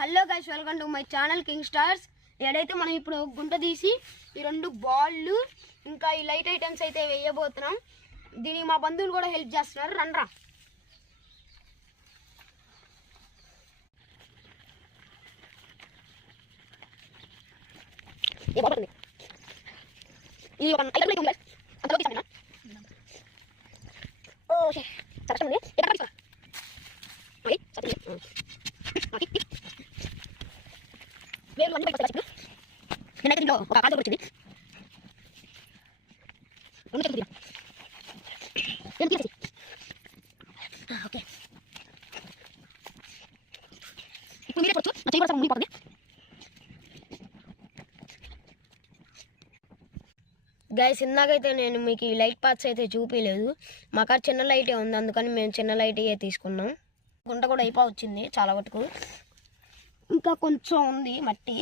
Hello guys, welcome to my channel king stars. ఏడైతే మనం ఇప్పుడు గుంట తీసి ఈ రెండు బాళ్ళు ఇంకా ఈ లైట్ ఐటమ్స్ అయితే వేయబోతున్నాం. దీనికి మా బంధువులు కూడా హెల్ప్ చేస్తున్నారు. రండ్రా. నేనైతే దీంట్లో ఒక కాదు వచ్చింది. ఓకే, ఇప్పుడు మీరే చూడొచ్చు. నా చేయబడతా మునిగిపోతుంది. గైస్, ఇందాకైతే నేను మీకు ఈ లైట్ పాత్స్ అయితే చూపించలేదు. మా కాడ చిన్న లైటే ఉంది, అందుకని మేము చిన్న లైట్ తీసుకున్నాం. గుంట కూడా అయిపోవచ్చింది చాలా వరకు, ఇంకా కొంచెం ఉంది మట్టి.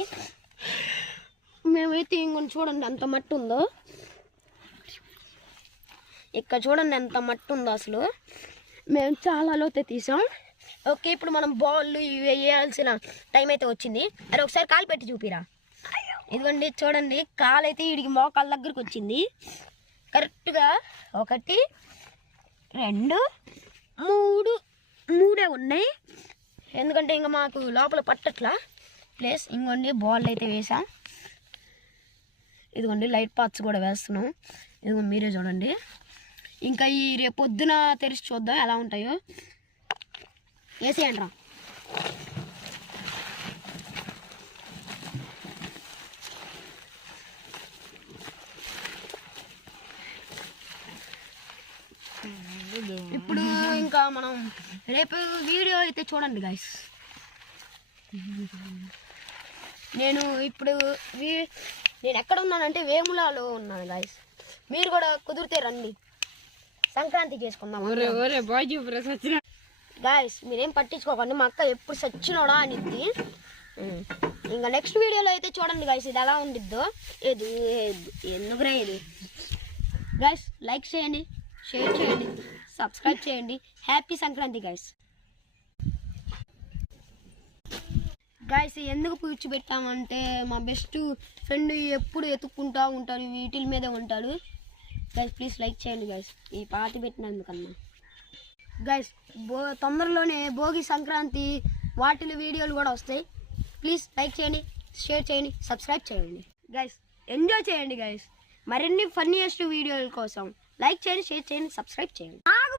మేమైతే ఇంకొంచెం చూడండి ఎంత మట్టి ఉందో. ఇక్కడ చూడండి ఎంత మట్టి ఉందో. అసలు మేము చాలా లోతే తీసాం. ఓకే, ఇప్పుడు మనం బాల్ ఇవి వేయాల్సిన టైం అయితే వచ్చింది. అరే ఒకసారి కాలు పెట్టి చూపిరా. ఇదిగోండి చూడండి, కాలు అయితే వీడికి మోకాళ్ళ దగ్గరికి వచ్చింది. కరెక్ట్గా 1 2 3 మూడే ఉన్నాయి. ఎందుకంటే ఇంకా మాకు లోపల పట్టట్లా ప్లేస్. ఇంకోండి బాల్ అయితే వేసాం. ఇదిగోండి లైట్ పాత్స్ కూడా వేస్తున్నాం. ఇదిగోండి మీరే చూడండి. ఇంకా ఈ రేపు పొద్దున తెరిచి చూద్దాం ఎలా ఉంటాయో. వేసేయండి రా. ఇప్పుడు ఇంకా మనం రేపు వీడియో అయితే చూడండి గైస్. నేను ఎక్కడ ఉన్నానంటే వేములాలో ఉన్నాను గైస్. మీరు కూడా కుదిరితే రండి, సంక్రాంతి చేసుకుందాం గైస్. మీరేం పట్టించుకోకండి, మా అక్క ఎప్పుడు సచ్చినోడా అనిద్ది. ఇంకా నెక్స్ట్ వీడియోలో అయితే చూడండి గైస్ ఇది ఎలా ఉండిద్దో. ఎందుకురా ఇది గైస్. లైక్ చేయండి, షేర్ చేయండి, సబ్స్క్రైబ్ చేయండి. Happy Sankranti guys. గైస్ ఎందుకు కూర్చోబెట్టామంటే మా బెస్ట్ ఫ్రెండ్ ఎప్పుడు ఎత్తుక్కుంటూ ఉంటాడు, వీటి మీదే ఉంటాడు గైస్. ప్లీజ్ లైక్ చేయండి గైస్, ఈ పార్టీ పెట్టినందుకన్నా గైస్. తొందరలోనే భోగి సంక్రాంతి వాటిల వీడియోలు కూడా వస్తాయి. ప్లీజ్ లైక్ చేయండి, షేర్ చేయండి, సబ్స్క్రైబ్ చేయండి గైస్. ఎంజాయ్ చేయండి గైస్. మరిన్ని ఫన్నీయెస్ట్ వీడియోల కోసం లైక్ చేయండి, షేర్ చేయండి, సబ్స్క్రైబ్ చేయండి.